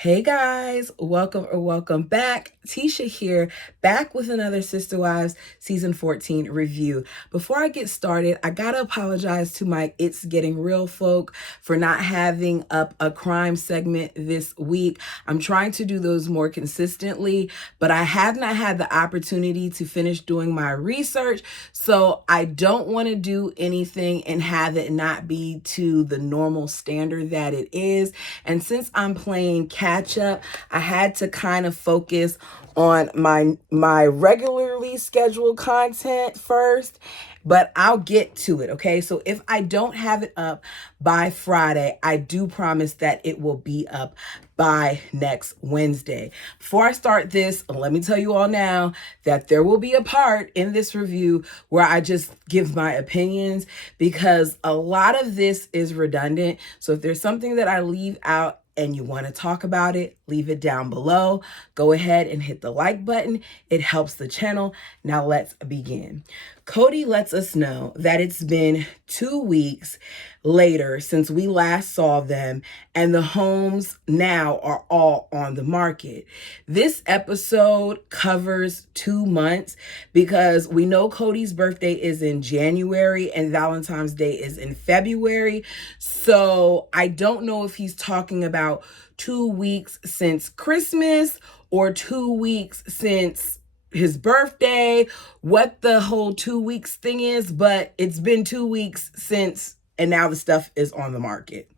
Hey guys, welcome back. Tisha here, back with another Sister Wives Season 14 review. Before I get started, I gotta apologize to my It's Getting Real folk for not having up a crime segment this week. I'm trying to do those more consistently, but I have not had the opportunity to finish doing my research, so I don't want to do anything and have it not be to the normal standard that it is. And since I'm playing catch up, I had to kind of focus on my regularly scheduled content first, but I'll get to it, okay? So if I don't have it up by Friday, I do promise that it will be up by next Wednesday. Before I start this, let me tell you all now that there will be a part in this review where I just give my opinions because a lot of this is redundant. So if there's something that I leave out and you want to talk about it, leave it down below. Go ahead and hit the like button. It helps the channel. Now let's begin. Cody lets us know that it's been 2 weeks later since we last saw them, and the homes now are all on the market. This episode covers 2 months because we know Cody's birthday is in January and Valentine's Day is in February. So I don't know if he's talking about 2 weeks since Christmas or 2 weeks since his birthday, what the whole 2 weeks thing is, but it's been 2 weeks since, and now the stuff is on the market.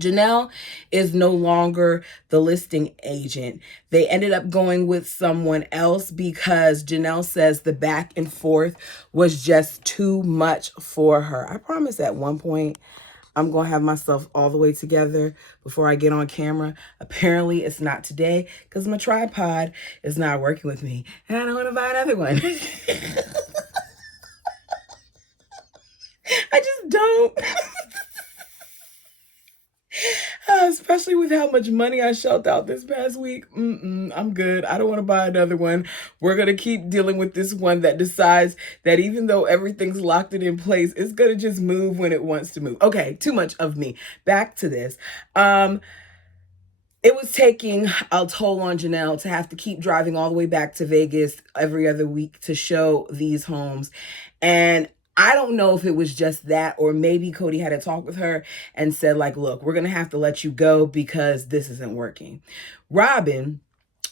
Janelle is no longer the listing agent. They ended up going with someone else because Janelle says the back and forth was just too much for her. I promise at one point I'm going to have myself all the way together before I get on camera. Apparently it's not today because my tripod is not working with me and I don't want to buy another one. I just don't. Especially with how much money I shelled out this past week. I'm good. I don't want to buy another one. We're going to keep dealing with this one that decides that even though everything's locked it in place, it's going to just move when it wants to move. Okay, too much of me. Back to this. It was taking a toll on Janelle to have to keep driving all the way back to Vegas every other week to show these homes. And I don't know if it was just that, or maybe Cody had a talk with her and said, like, look, we're going to have to let you go because this isn't working. Robin,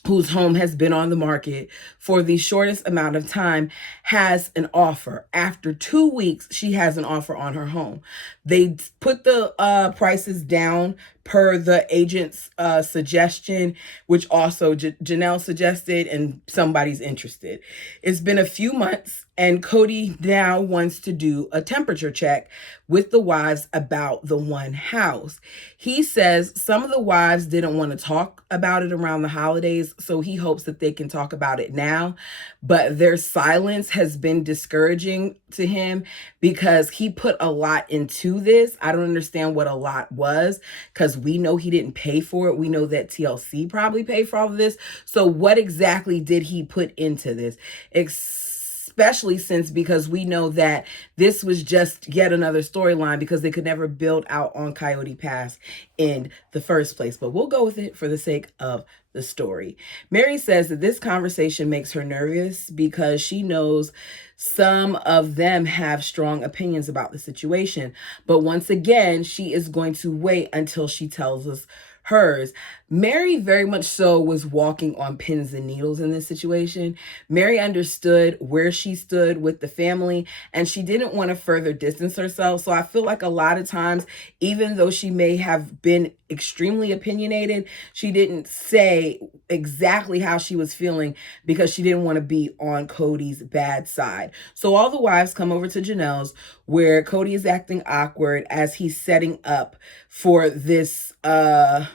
whose home has been on the market for the shortest amount of time, has an offer. After 2 weeks, she has an offer on her home. They put the prices down per the agent's suggestion, which also Janelle suggested, and somebody's interested. It's been a few months, and Cody now wants to do a temperature check with the wives about the one house. He says some of the wives didn't want to talk about it around the holidays, so he hopes that they can talk about it now. But their silence has been discouraging to him because he put a lot into this. I don't understand what a lot was because we know he didn't pay for it. We know that TLC probably paid for all of this. So what exactly did he put into this? Especially because we know that this was just yet another storyline because they could never build out on Coyote Pass in the first place. But we'll go with it for the sake of the story. Mary says that this conversation makes her nervous because she knows some of them have strong opinions about the situation. But once again, she is going to wait until she tells us hers. Mary very much so was walking on pins and needles in this situation. Mary understood where she stood with the family and she didn't want to further distance herself. So I feel like a lot of times, even though she may have been extremely opinionated, she didn't say exactly how she was feeling because she didn't want to be on Cody's bad side. So all the wives come over to Janelle's where Cody is acting awkward as he's setting up for this I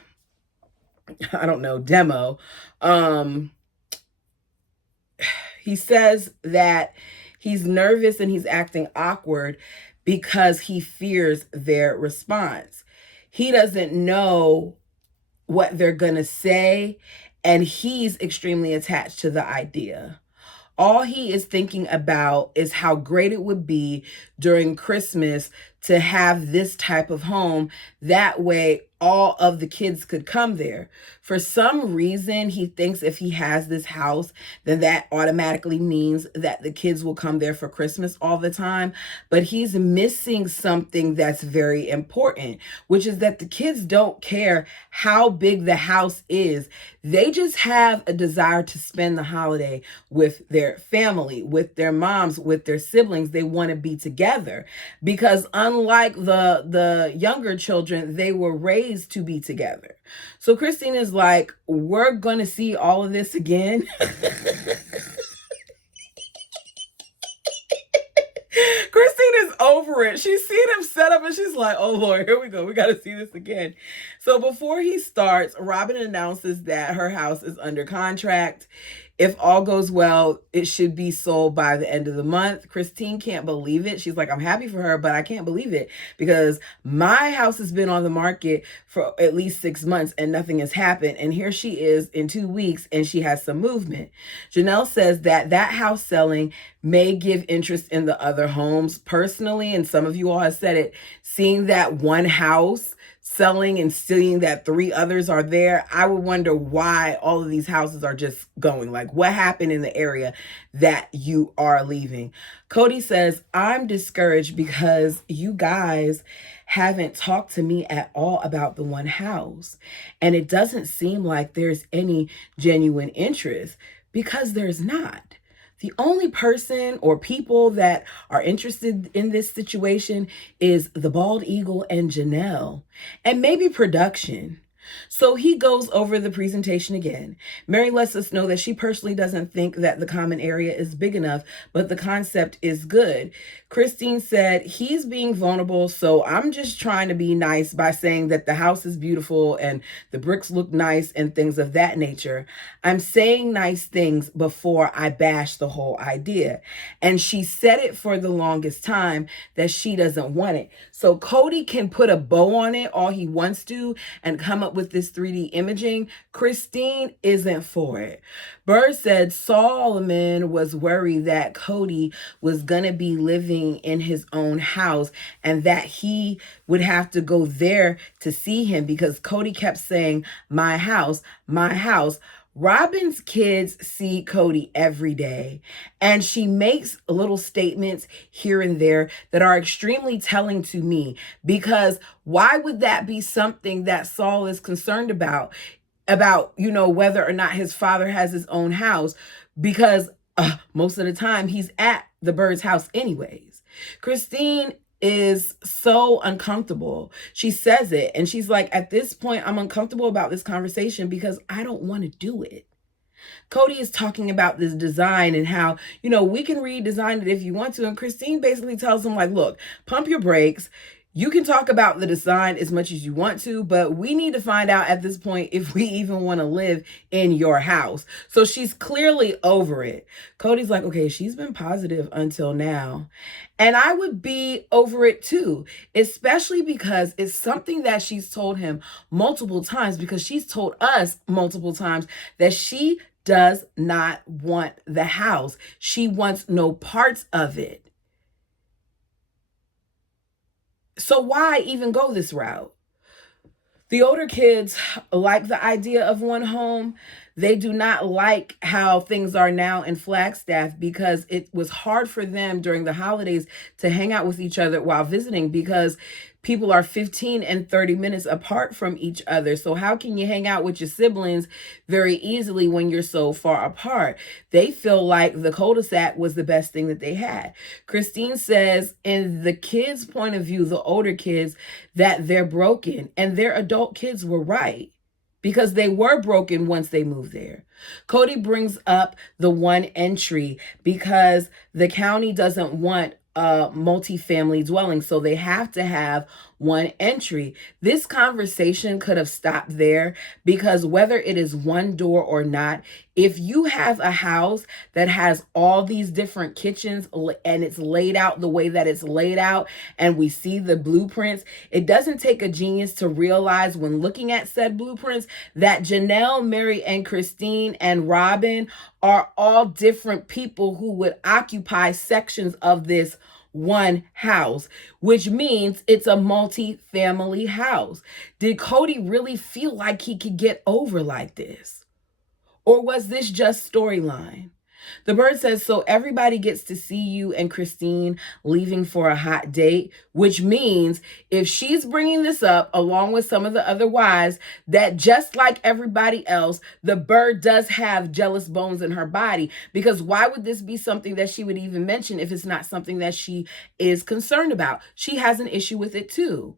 don't know, demo. He says that he's nervous and he's acting awkward because he fears their response. He doesn't know what they're going to say, and he's extremely attached to the idea. All he is thinking about is how great it would be during Christmas to have this type of home. That way, all of the kids could come there. For some reason, he thinks if he has this house, then that automatically means that the kids will come there for Christmas all the time. But he's missing something that's very important, which is that the kids don't care how big the house is. They just have a desire to spend the holiday with their family, with their moms, with their siblings. They want to be together because unlike the younger children, they were raised to be together. So Christine is like, we're going to see all of this again. Christine is over it. She's seen him set up and she's like, oh Lord, here we go. We got to see this again. So before he starts, Robin announces that her house is under contract. If all goes well, it should be sold by the end of the month. Christine can't believe it. She's like, I'm happy for her, but I can't believe it because my house has been on the market for at least 6 months and nothing has happened. And here she is in 2 weeks and she has some movement. Janelle says that house selling may give interest in the other homes. Personally, and some of you all have said it, seeing that one house selling and seeing that 3 others are there, I would wonder why all of these houses are just going. Like, what happened in the area that you are leaving? Cody says, I'm discouraged because you guys haven't talked to me at all about the one house. And it doesn't seem like there's any genuine interest because there's not. The only person or people that are interested in this situation is the Bald Eagle and Janelle, and maybe production. So he goes over the presentation again. Mary lets us know that she personally doesn't think that the common area is big enough, but the concept is good. Christine said, he's being vulnerable, so I'm just trying to be nice by saying that the house is beautiful and the bricks look nice and things of that nature. I'm saying nice things before I bash the whole idea. And she said it for the longest time that she doesn't want it. So Cody can put a bow on it all he wants to and come up with this 3D imaging. Christine isn't for it. Bird said Solomon was worried that Cody was going to be living in his own house and that he would have to go there to see him because Cody kept saying, my house, my house. Robin's kids see Cody every day, and she makes little statements here and there that are extremely telling to me, because why would that be something that Saul is concerned about, whether or not his father has his own house? Because most of the time he's at the Bird's house anyways. Christine is so uncomfortable. She says it and she's like, at this point, I'm uncomfortable about this conversation because I don't want to do it. Cody is talking about this design and how, we can redesign it if you want to. And Christine basically tells him, like, look, pump your brakes. You can talk about the design as much as you want to, but we need to find out at this point if we even want to live in your house. So she's clearly over it. Cody's like, okay, she's been positive until now. And I would be over it too, especially because it's something that she's told him multiple times, because she's told us multiple times that she does not want the house. She wants no parts of it. So why even go this route? The older kids like the idea of one home. They do not like how things are now in Flagstaff because it was hard for them during the holidays to hang out with each other while visiting because people are 15 and 30 minutes apart from each other. So how can you hang out with your siblings very easily when you're so far apart? They feel like the cul-de-sac was the best thing that they had. Christine says, in the kids' point of view, the older kids, that they're broken, and their adult kids were right, because they were broken once they moved there. Cody brings up the one entry because the county doesn't want a multi-family dwelling, so they have to have one entry. This conversation could have stopped there, because whether it is one door or not, if you have a house that has all these different kitchens and it's laid out the way that it's laid out and we see the blueprints, it doesn't take a genius to realize when looking at said blueprints that Janelle, Mary, and Christine and Robin are all different people who would occupy sections of this one house, which means it's a multi-family house. Did Cody really feel like he could get over like this? Or was this just storyline? The bird says, so everybody gets to see you and Christine leaving for a hot date, which means if she's bringing this up along with some of the other wives, that just like everybody else, the bird does have jealous bones in her body. Because why would this be something that she would even mention if it's not something that she is concerned about? She has an issue with it too.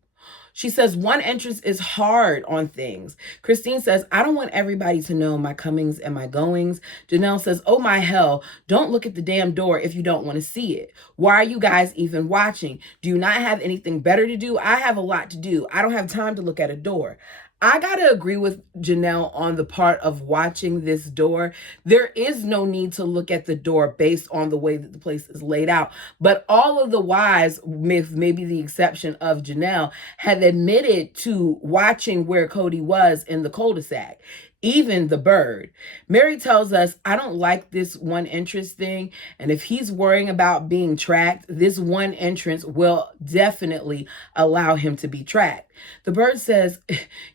She says one entrance is hard on things. Christine says, I don't want everybody to know my comings and my goings. Janelle says, oh my hell, don't look at the damn door if you don't want to see it. Why are you guys even watching? Do you not have anything better to do? I have a lot to do. I don't have time to look at a door. I got to agree with Janelle on the part of watching this door. There is no need to look at the door based on the way that the place is laid out. But all of the wives, with maybe the exception of Janelle, have admitted to watching where Cody was in the cul-de-sac. Even the bird. Mary tells us, I don't like this one entrance thing. And if he's worrying about being tracked, this one entrance will definitely allow him to be tracked. The bird says,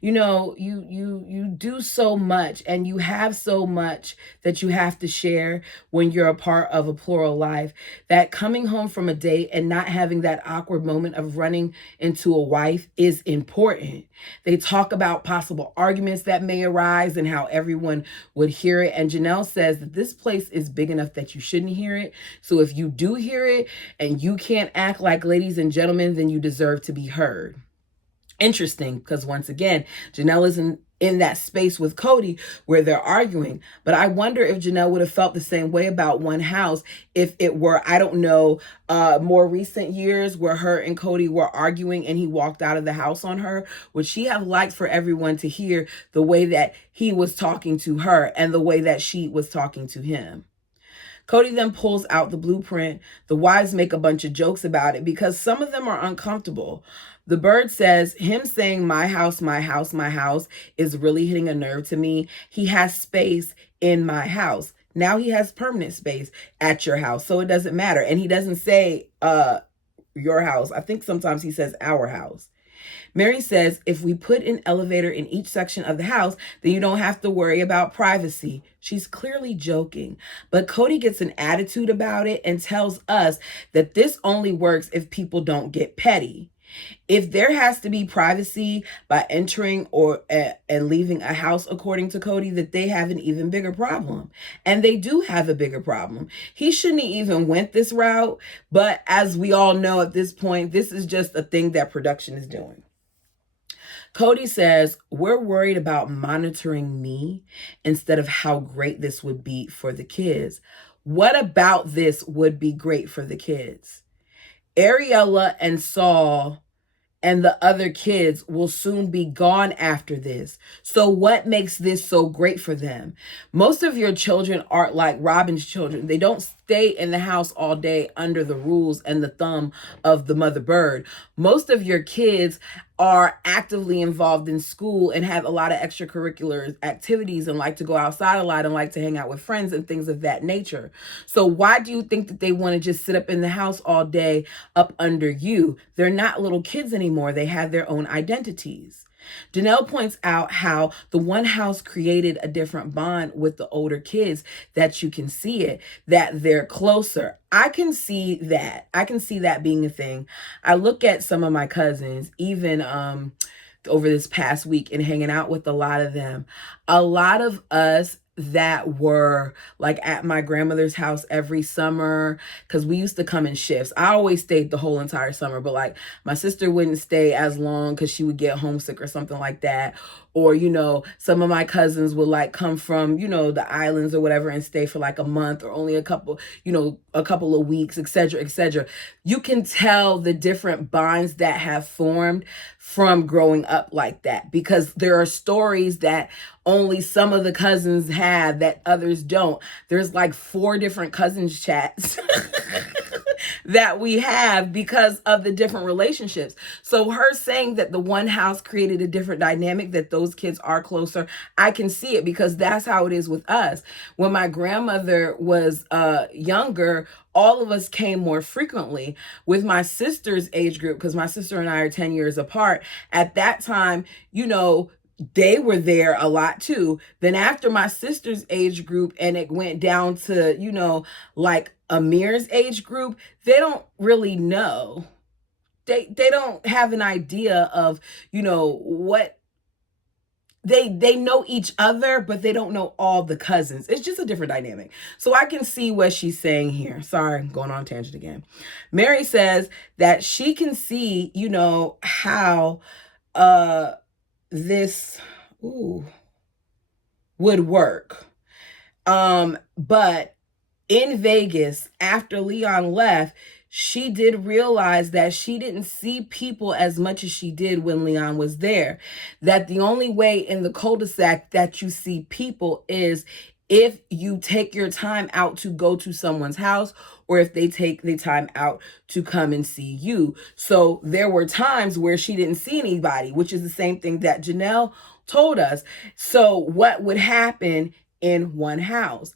you know, you do so much and you have so much that you have to share when you're a part of a plural life, that coming home from a date and not having that awkward moment of running into a wife is important. They talk about possible arguments that may arise and how everyone would hear it. And Janelle says that this place is big enough that you shouldn't hear it. So if you do hear it and you can't act like ladies and gentlemen, then you deserve to be heard. Interesting, because once again, Janelle is in that space with Cody where they're arguing. But I wonder if Janelle would have felt the same way about one house if it were, I don't know, more recent years where her and Cody were arguing and he walked out of the house on her. Would she have liked for everyone to hear the way that he was talking to her and the way that she was talking to him? Cody then pulls out the blueprint. The wives make a bunch of jokes about it because some of them are uncomfortable. The bird says, him saying my house, my house, my house is really hitting a nerve to me. He has space in my house. Now he has permanent space at your house. So it doesn't matter. And he doesn't say your house. I think sometimes he says our house. Mary says, if we put an elevator in each section of the house, then you don't have to worry about privacy. She's clearly joking, but Cody gets an attitude about it and tells us that this only works if people don't get petty. If there has to be privacy by entering or and leaving a house, according to Cody, that they have an even bigger problem. And they do have a bigger problem. He shouldn't have even went this route. But as we all know at this point, this is just a thing that production is doing. Cody says, we're worried about monitoring me instead of how great this would be for the kids. What about this would be great for the kids? Ariella and Saul and the other kids will soon be gone after this. So what makes this so great for them? Most of your children aren't like Robin's children. They don't stay in the house all day under the rules and the thumb of the mother bird. Most of your kids are actively involved in school and have a lot of extracurricular activities and like to go outside a lot and like to hang out with friends and things of that nature. So why do you think that they want to just sit up in the house all day up under you? They're not little kids anymore. They have their own identities. Janelle points out how the one house created a different bond with the older kids, that you can see it, that they're closer. I can see that. I can see that being a thing. I look at some of my cousins, even over this past week, and hanging out with a lot of them. A lot of us that were like at my grandmother's house every summer, because we used to come in shifts. I always stayed the whole entire summer, but like my sister wouldn't stay as long because she would get homesick or something like that. Or, you know, some of my cousins would like come from, you know, the islands or whatever and stay for like a month or only a couple of weeks, etc., etc. You can tell the different bonds that have formed from growing up like that, because there are stories that only some of the cousins have that others don't. There's like 4 different cousins chats that we have because of the different relationships. So her saying that the one house created a different dynamic, that those kids are closer, I can see it because that's how it is with us. When my grandmother was younger, all of us came more frequently. With my sister's age group, because my sister and I are 10 years apart, at that time, they were there a lot too. Then after my sister's age group and it went down to, like Amir's age group, they don't really know. They don't have an idea of, what they know each other, but they don't know all the cousins. It's just a different dynamic. So I can see what she's saying here. Sorry, I'm going on a tangent again. Mary says that she can see, how this would work. But in Vegas, after Leon left, she did realize that she didn't see people as much as she did when Leon was there. That the only way in the cul-de-sac that you see people is if you take your time out to go to someone's house, or if they take the time out to come and see you. So there were times where she didn't see anybody, which is the same thing that Janelle told us. So what would happen in one house?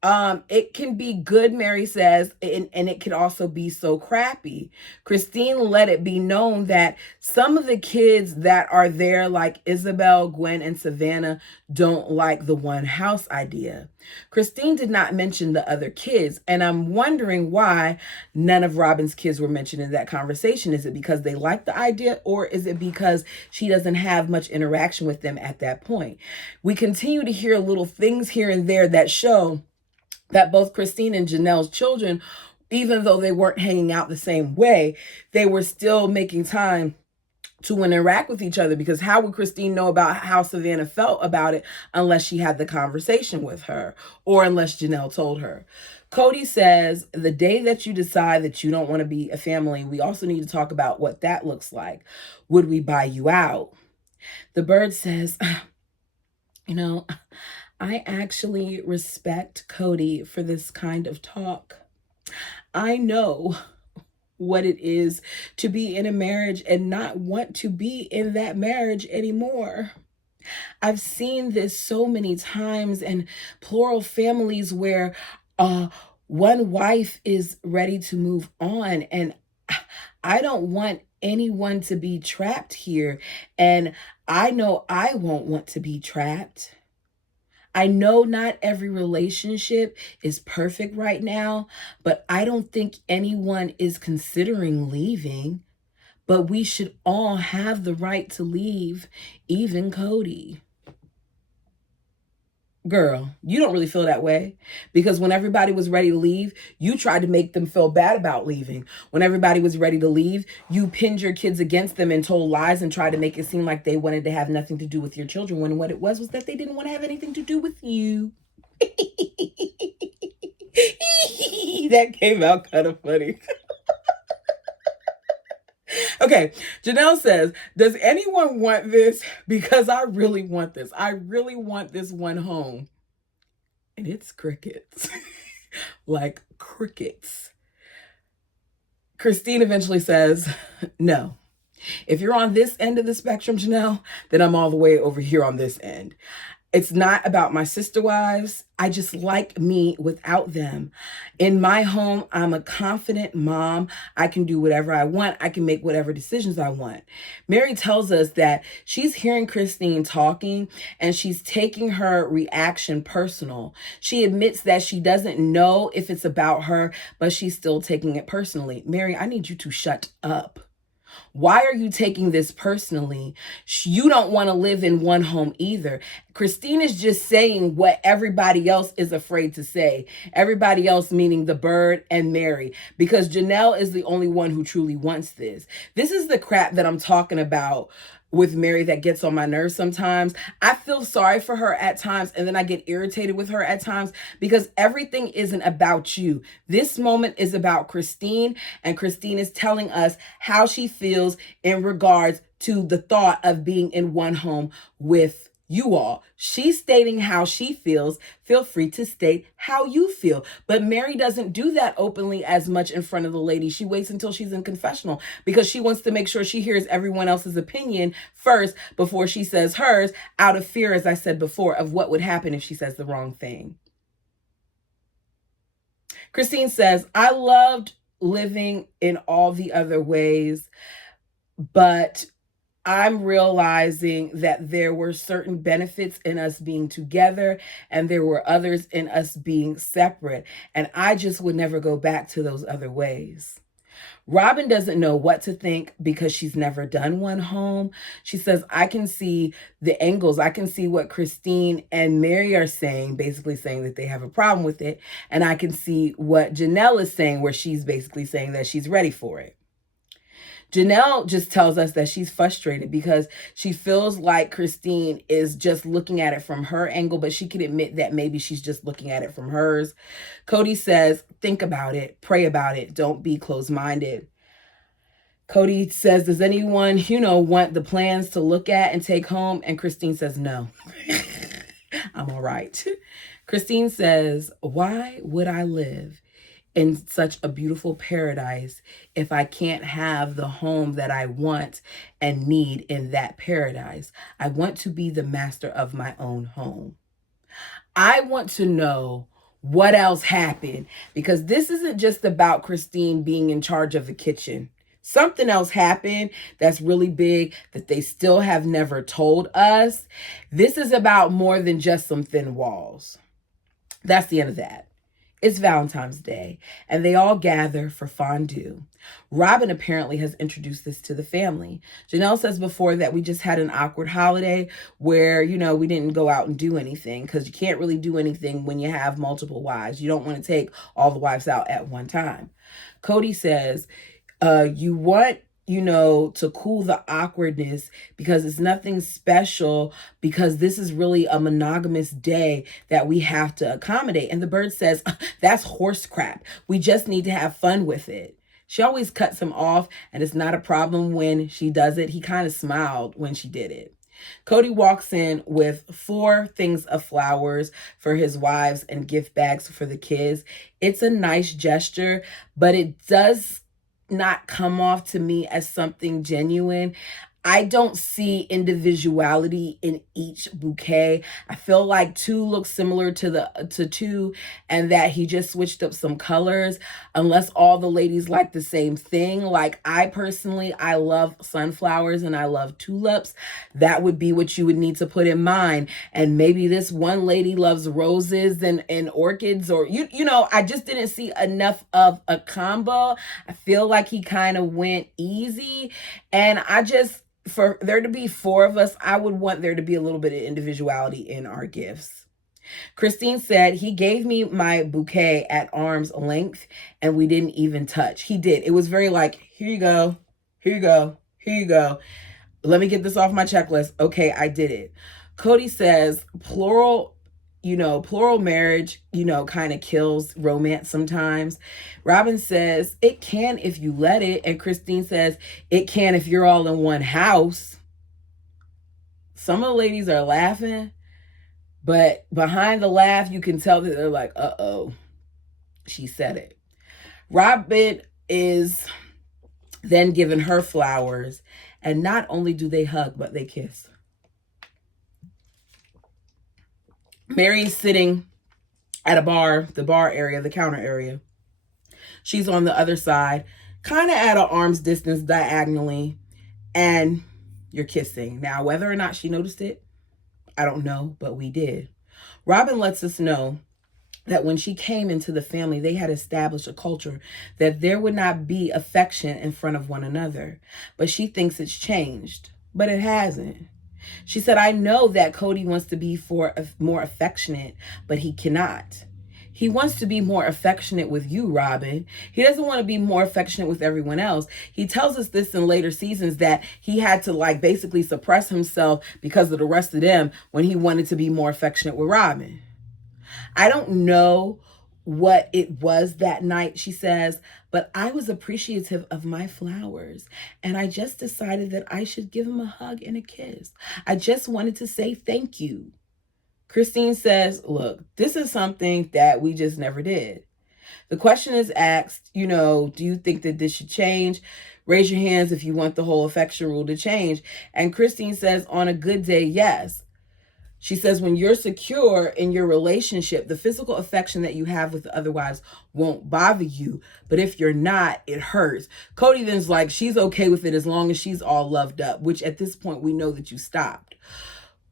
It can be good, Mary says, and it can also be so crappy. Christine let it be known that some of the kids that are there, like Isabel, Gwen, and Savannah, don't like the one house idea. Christine did not mention the other kids, and I'm wondering why none of Robin's kids were mentioned in that conversation. Is it because they like the idea, or is it because she doesn't have much interaction with them at that point? We continue to hear little things here and there that show that both Christine and Janelle's children, even though they weren't hanging out the same way, they were still making time to interact with each other, because how would Christine know about how Savannah felt about it unless she had the conversation with her, or unless Janelle told her? Cody says, the day that you decide that you don't want to be a family, we also need to talk about what that looks like. Would we buy you out? The bird says, I actually respect Cody for this kind of talk. I know what it is to be in a marriage and not want to be in that marriage anymore. I've seen this so many times in plural families where one wife is ready to move on, and I don't want anyone to be trapped here, and I know I won't want to be trapped. I know not every relationship is perfect right now, but I don't think anyone is considering leaving. But we should all have the right to leave, even Cody. Girl, you don't really feel that way, because when everybody was ready to leave, you tried to make them feel bad about leaving. When everybody was ready to leave, you pinned your kids against them and told lies and tried to make it seem like they wanted to have nothing to do with your children, when what it was that they didn't want to have anything to do with you. That came out kind of funny. Okay, Janelle says, does anyone want this? Because I really want this. I really want this one home. And it's crickets. Like crickets. Christine eventually says, no. If you're on this end of the spectrum, Janelle, then I'm all the way over here on this end. It's not about my sister wives. I just like me without them. In my home, I'm a confident mom. I can do whatever I want. I can make whatever decisions I want. Mary tells us that she's hearing Christine talking and she's taking her reaction personal. She admits that she doesn't know if it's about her, but she's still taking it personally. Mary, I need you to shut up. Why are you taking this personally? You don't want to live in one home either. Christine is just saying what everybody else is afraid to say. Everybody else meaning the bird and Mary, because Janelle is the only one who truly wants this. This is the crap that I'm talking about with Mary that gets on my nerves sometimes. I feel sorry for her at times, and then I get irritated with her at times, because everything isn't about you. This moment is about Christine, and Christine is telling us how she feels in regards to the thought of being in one home with You all. She's stating how she feels. Feel free to state how you feel. But Mary doesn't do that openly as much in front of the lady. She waits until she's in confessional because she wants to make sure she hears everyone else's opinion first before she says hers, out of fear, as I said before, of what would happen if she says the wrong thing. Christine says, I loved living in all the other ways, but I'm realizing that there were certain benefits in us being together and there were others in us being separate. And I just would never go back to those other ways. Robin doesn't know what to think because she's never done one home. She says, I can see the angles. I can see what Christine and Mary are saying, basically saying that they have a problem with it. And I can see what Janelle is saying, where she's basically saying that she's ready for it. Janelle just tells us that she's frustrated because she feels like Christine is just looking at it from her angle, but she can admit that maybe she's just looking at it from hers. Cody says, think about it, pray about it, don't be closed-minded. Cody says, does anyone, want the plans to look at and take home? And Christine says, no. I'm all right. Christine says, why would I live in such a beautiful paradise if I can't have the home that I want and need in that paradise? I want to be the master of my own home. I want to know what else happened, because this isn't just about Christine being in charge of the kitchen. Something else happened that's really big that they still have never told us. This is about more than just some thin walls. That's the end of that. It's Valentine's Day, and they all gather for fondue. Robin apparently has introduced this to the family. Janelle says before that we just had an awkward holiday where, we didn't go out and do anything, because you can't really do anything when you have multiple wives. You don't want to take all the wives out at one time. Cody says, you want to cool the awkwardness because it's nothing special, because this is really a monogamous day that we have to accommodate. And the bird says, that's horse crap. We just need to have fun with it. She always cuts him off, and it's not a problem when she does it. He kind of smiled when she did it. Cody walks in with 4 things of flowers for his wives and gift bags for the kids. It's a nice gesture, but it does not come off to me as something genuine. I don't see individuality in each bouquet. I feel like 2 look similar to 2, and that he just switched up some colors, unless all the ladies like the same thing. Like, I personally, I love sunflowers and I love tulips. That would be what you would need to put in mind. And maybe this one lady loves roses and orchids, or I just didn't see enough of a combo. I feel like he kind of went easy, and for there to be 4 of us, I would want there to be a little bit of individuality in our gifts. Christine said, he gave me my bouquet at arm's length and we didn't even touch. He did. It was very like, here you go, here you go, here you go. Let me get this off my checklist. Okay, I did it. Cody says, plural marriage, kind of kills romance sometimes. Robin says, it can if you let it. And Christine says, it can if you're all in one house. Some of the ladies are laughing, but behind the laugh, you can tell that they're like, uh-oh, she said it. Robin is then given her flowers, and not only do they hug, but they kiss. Mary's sitting at a bar, the bar area, the counter area. She's on the other side, kind of at an arm's distance diagonally, and you're kissing. Now, whether or not she noticed it, I don't know, but we did. Robin lets us know that when she came into the family, they had established a culture that there would not be affection in front of one another. But she thinks it's changed, but it hasn't. She said, I know that Cody wants to be more affectionate, but he cannot. He wants to be more affectionate with you, Robin. He doesn't want to be more affectionate with everyone else. He tells us this in later seasons, that he had to basically suppress himself because of the rest of them when he wanted to be more affectionate with Robin. I don't know what it was that night. She says, but I was appreciative of my flowers, and I just decided that I should give him a hug and a kiss. I just wanted to say thank you. Christine says, look, this is something that we just never did. The question is asked, do you think that this should change? Raise your hands if you want the whole affection rule to change. And Christine says, on a good day, yes. She says, when you're secure in your relationship, the physical affection that you have with the other wives won't bother you. But if you're not, it hurts. Cody then's like, she's okay with it as long as she's all loved up, which at this point, we know that you stopped.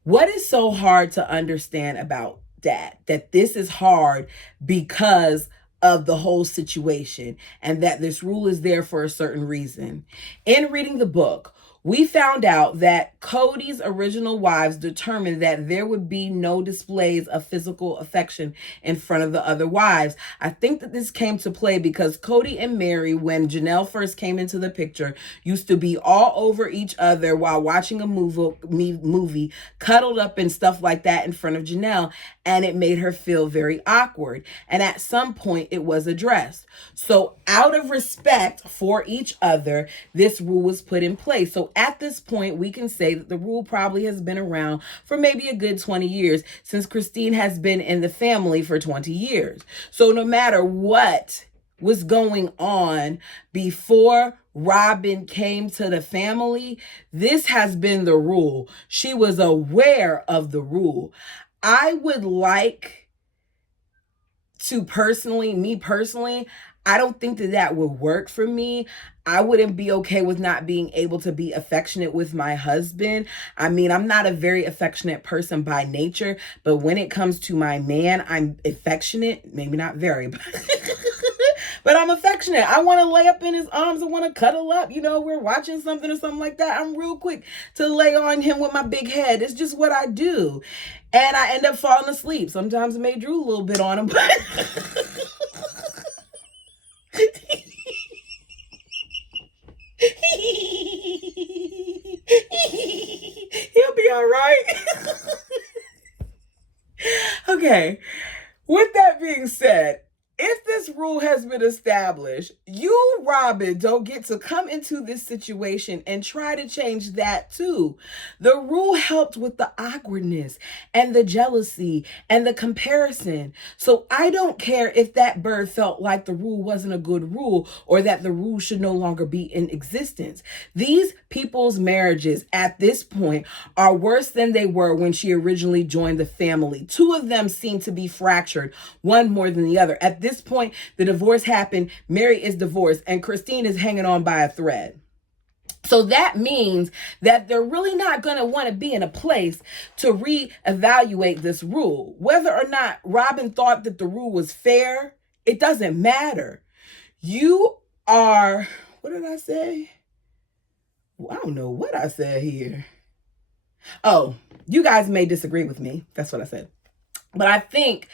What is so hard to understand about that this is hard because of the whole situation, and that this rule is there for a certain reason. In reading the book, we found out that Cody's original wives determined that there would be no displays of physical affection in front of the other wives. I think that this came to play because Cody and Mary, when Janelle first came into the picture, used to be all over each other while watching a movie, cuddled up and stuff like that in front of Janelle, and it made her feel very awkward. And at some point, it was addressed. So out of respect for each other, this rule was put in place. So at this point, we can say that the rule probably has been around for maybe a good 20 years, since Christine has been in the family for 20 years. So no matter what was going on before Robin came to the family, this has been the rule. She was aware of the rule. I would like to personally, I don't think that would work for me. I wouldn't be okay with not being able to be affectionate with my husband. I mean, I'm not a very affectionate person by nature, but when it comes to my man, I'm affectionate. Maybe not very, but I'm affectionate. I want to lay up in his arms. I want to cuddle up. We're watching something or something like that. I'm real quick to lay on him with my big head. It's just what I do. And I end up falling asleep. Sometimes I may drool a little bit on him, but he'll be all right. Okay. With that being said, if this rule has been established, you, Robin, don't get to come into this situation and try to change that too. The rule helped with the awkwardness and the jealousy and the comparison. So I don't care if that bird felt like the rule wasn't a good rule or that the rule should no longer be in existence. These people's marriages at this point are worse than they were when she originally joined the family. Two of them seem to be fractured, one more than the other. At this point, the divorce happened. Mary is divorced and Christine is hanging on by a thread. So that means that they're really not going to want to be in a place to reevaluate this rule. Whether or not Robin thought that the rule was fair, it doesn't matter. You are, what did I say? I don't know what I said here. Oh, you guys may disagree with me. That's what I said. But I think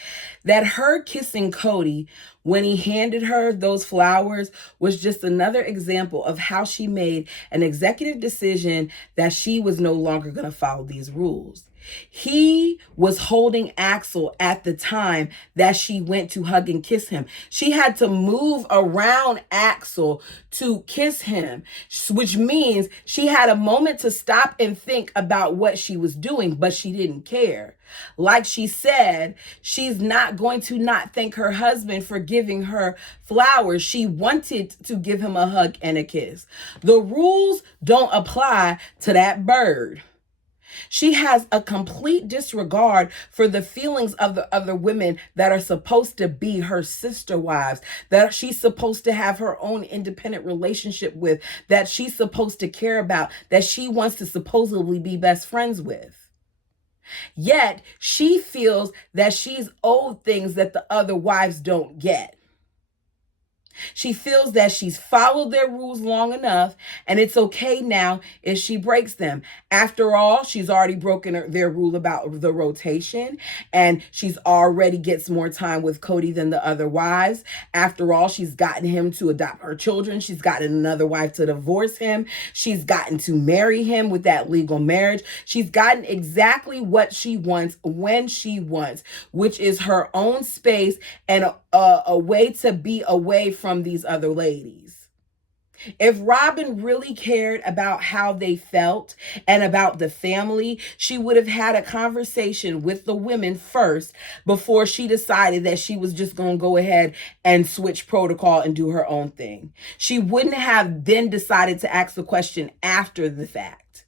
that her kissing Cody when he handed her those flowers was just another example of how she made an executive decision that she was no longer going to follow these rules. He was holding Axel at the time that she went to hug and kiss him. She had to move around Axel to kiss him, which means she had a moment to stop and think about what she was doing, but she didn't care. Like she said, she's not going to not thank her husband for giving her flowers. She wanted to give him a hug and a kiss. The rules don't apply to that bird. She has a complete disregard for the feelings of the other women that are supposed to be her sister wives, that she's supposed to have her own independent relationship with, that she's supposed to care about, that she wants to supposedly be best friends with. Yet she feels that she's owed things that the other wives don't get. She feels that she's followed their rules long enough and it's okay now if she breaks them. After all, she's already broken their rule about the rotation and she's already gets more time with Cody than the other wives. After all, she's gotten him to adopt her children. She's gotten another wife to divorce him. She's gotten to marry him with that legal marriage. She's gotten exactly what she wants when she wants, which is her own space and a way to be away from these other ladies. If Robin really cared about how they felt and about the family, she would have had a conversation with the women first before she decided that she was just going to go ahead and switch protocol and do her own thing. She wouldn't have then decided to ask the question after the fact.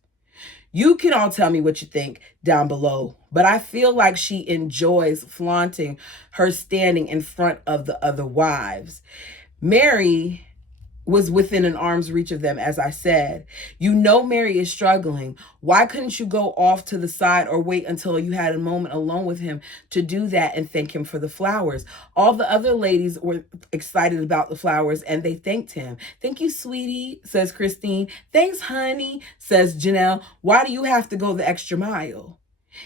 You can all tell me what you think down below, but I feel like she enjoys flaunting her standing in front of the other wives. Mary was within an arm's reach of them, as I said. You know Mary is struggling. Why couldn't you go off to the side or wait until you had a moment alone with him to do that and thank him for the flowers? All the other ladies were excited about the flowers and they thanked him. Thank you, sweetie, says Christine. Thanks, honey, says Janelle. Why do you have to go the extra mile?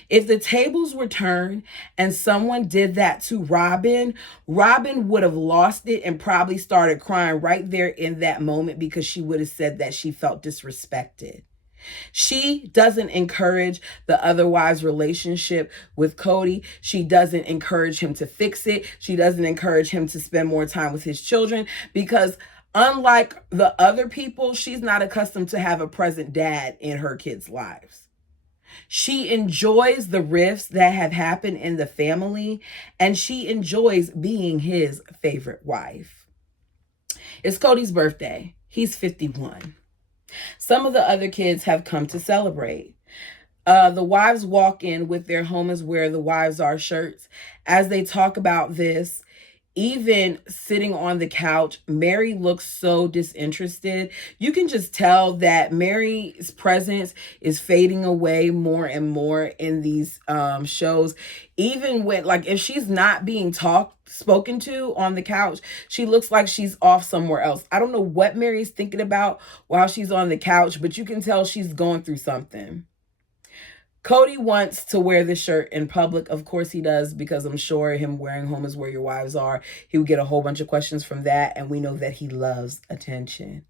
If the tables were turned and someone did that to Robin, Robin would have lost it and probably started crying right there in that moment because she would have said that she felt disrespected. She doesn't encourage the other wives' relationship with Cody. She doesn't encourage him to fix it. She doesn't encourage him to spend more time with his children because unlike the other people, she's not accustomed to have a present dad in her kids' lives. She enjoys the rifts that have happened in the family, and she enjoys being his favorite wife. It's Cody's birthday. He's 51. Some of the other kids have come to celebrate. The wives walk in with their home is where the wives are shirts. As they talk about this, even sitting on the couch, Mary looks so disinterested. You can just tell that Mary's presence is fading away more and more in these shows. Even when, like, if she's not being spoken to on the couch, she looks like she's off somewhere else. I don't know what Mary's thinking about while she's on the couch, but you can tell she's going through something. Cody wants to wear the shirt in public. Of course he does, because I'm sure him wearing home is where your wives are. He would get a whole bunch of questions from that. And we know that he loves attention.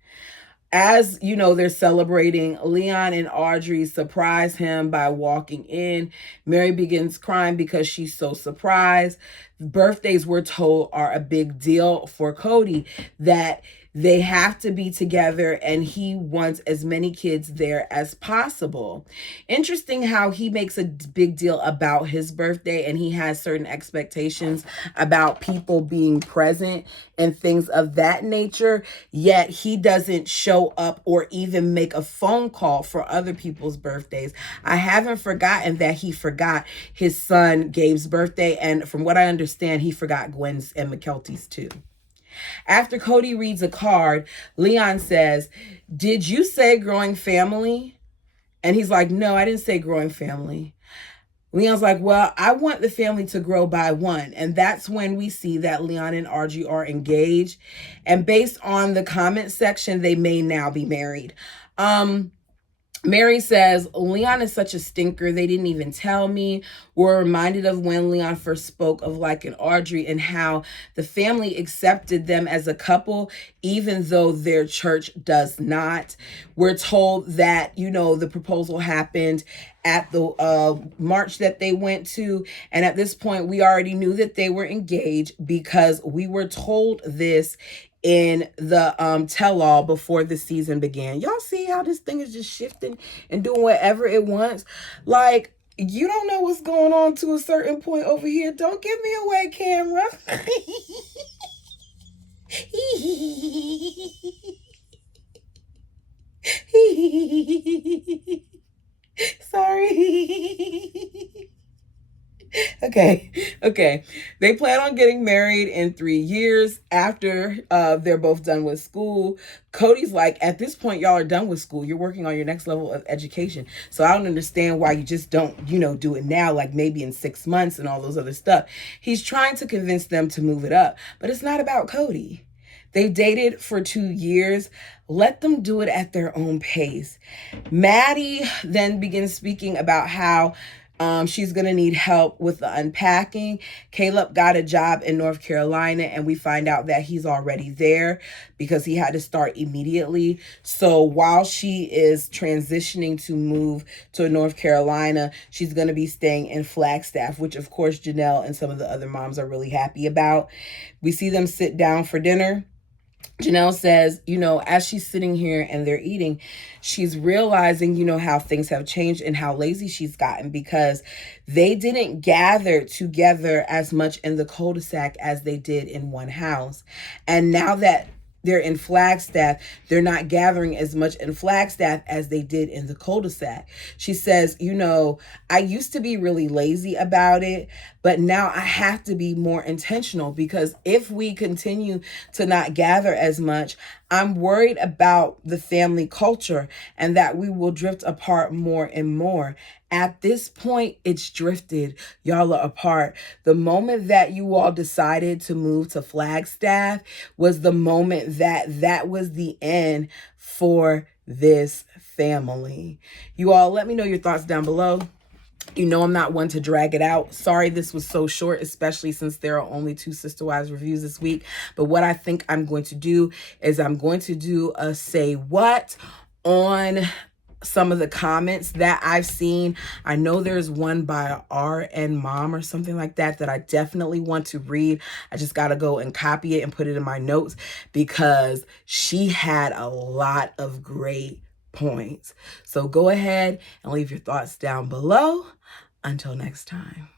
As you know, they're celebrating. Leon and Audrey surprise him by walking in. Mary begins crying because she's so surprised. Birthdays, we're told, are a big deal for Cody, that they have to be together and he wants as many kids there as possible. Interesting how he makes a big deal about his birthday and he has certain expectations about people being present and things of that nature, yet he doesn't show up or even make a phone call for other people's birthdays. I haven't forgotten that he forgot his son Gabe's birthday, and from what I understand, he forgot Gwen's and McKelty's too. After Cody reads a card, Leon says, "Did you say growing family?" And he's like, "No, I didn't say growing family." Leon's like, "Well, I want the family to grow by one." And that's when we see that Leon and Audrey are engaged. And based on the comment section, they may now be married. Mary says, "Leon is such a stinker. They didn't even tell me." We're reminded of when Leon first spoke of like an Audrey and how the family accepted them as a couple, even though their church does not. We're told that, you know, the proposal happened at the march that they went to. And at this point, we already knew that they were engaged because we were told this in the tell-all before the season began. Y'all see how this thing is just shifting and doing whatever it wants? Like, you don't know what's going on to a certain point over here. Don't give me away, camera. Sorry. Okay. They plan on getting married in 3 years after they're both done with school. Cody's like, "At this point, y'all are done with school. You're working on your next level of education. So I don't understand why you just don't, do it now, like maybe in 6 months and all those other stuff." He's trying to convince them to move it up, but it's not about Cody. They dated for 2 years. Let them do it at their own pace. Maddie then begins speaking about how she's going to need help with the unpacking. Caleb got a job in North Carolina, and we find out that he's already there because he had to start immediately. So while she is transitioning to move to North Carolina, she's going to be staying in Flagstaff, which of course Janelle and some of the other moms are really happy about. We see them sit down for dinner. Janelle says, as she's sitting here and they're eating, she's realizing, how things have changed and how lazy she's gotten because they didn't gather together as much in the cul-de-sac as they did in one house. And now that they're in Flagstaff, they're not gathering as much in Flagstaff as they did in the cul-de-sac. She says, I used to be really lazy about it, but now I have to be more intentional because if we continue to not gather as much, I'm worried about the family culture and that we will drift apart more and more. At this point, it's drifted. Y'all are apart. The moment that you all decided to move to Flagstaff was the moment that was the end for this family. You all, let me know your thoughts down below. I'm not one to drag it out. Sorry this was so short, especially since there are only 2 Sister Wives reviews this week. But what I think I'm going to do is I'm going to do a say what on some of the comments that I've seen. I know there's one by RN Mom or something like that I definitely want to read. I just got to go and copy it and put it in my notes because she had a lot of great points. So go ahead and leave your thoughts down below. Until next time.